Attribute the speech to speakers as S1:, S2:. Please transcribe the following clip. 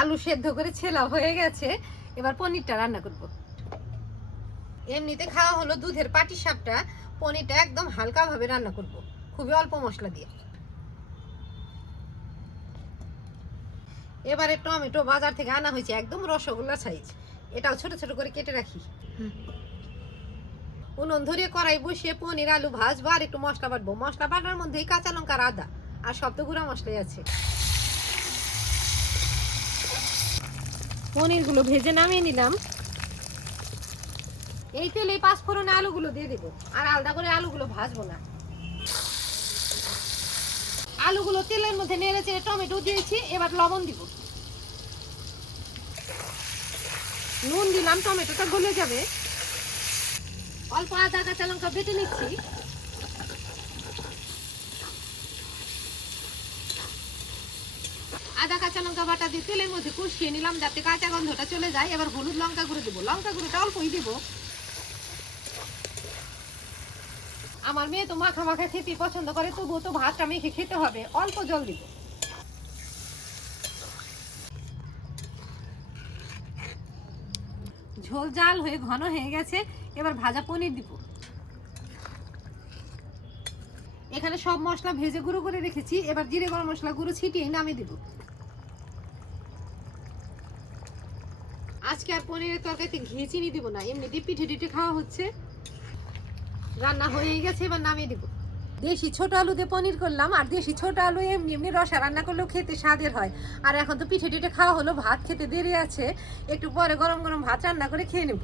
S1: আলু সেদ্ধ করে ছেলা হয়ে গেছে। এবার পনিরটা রান্না করব। এমনিতে খাওয়া হলো দুধের পাটি সাপটা। পনিরটা একদম হালকা ভাবে রান্না করব। খুবই অল্প মশলা দিয়ে। এবারে টমেটো বাজার থেকে আনা হয়েছে একদম রসগোল্লা সাইজ এটাও ছোট ছোট করে কেটে রাখি। উনুন ধরিয়ে কড়াই বসিয়ে পনির আলু ভাজবো আর একটু মশলা বাটবো। মশলা বাটার মধ্যেই কাঁচা লঙ্কা আর আদা আর সব তো গুঁড়া মশলাই আছে। পনিরগুলো ভেজে নামিয়ে নিলাম। এই তেলে পাঁচ ফোড়নে আলুগুলো দিয়ে দেবো। আর আলাদা করে আলুগুলো ভাজবো না। আলুগুলো তেলের মধ্যে নেড়ে চেড়ে টমেটো দিয়েছি, এবার লবণ দিব। নুন দিলাম, টমেটোটা গলে যাবে। অল্প আদা, কাঁচা লঙ্কা বেটে নিচ্ছি আদা কাঁচা লঙ্কা বাটা দিয়ে তেলের মধ্যে কষিয়ে নিলাম যাতে কাঁচা গন্ধটা চলে যায়। এবার হলুদ লঙ্কা গুঁড়ো দেবো। লঙ্কা গুঁড়োটা অল্পই দেবো। আমার মেয়ে তো মাখা মাখা খেতে পছন্দ করে, তবুও তো ভাতটা মেখে খেতে হবে। অল্প জল দিব। ঝোল জাল হয়ে ঘন হয়ে গেছে। এবার ভাজা পনির দিব। এখানে সব মশলা ভেজে গুঁড়ো করে রেখেছি। এবার জিরে গরম মশলা গুঁড়ো ছিটিয়ে নামিয়ে দিব। আজকে আর পনিরের তরকারিতে ঘি চিনি দিব না এমনিতে পিঠে টিঠে খাওয়া হচ্ছে। রান্না হয়ে গেছে, এবার নামিয়ে দিব। দেশি ছোট আলু দিয়ে পনির করলাম, আর দেশি ছোট আলু এমনি এমনি রসা রান্না করলেও খেতে স্বাদের হয়। আর এখন তো পিঠে টিঠে খাওয়া হলো, ভাত খেতে দেরি আছে, একটু পরে গরম গরম ভাত রান্না করে খেয়ে নেব।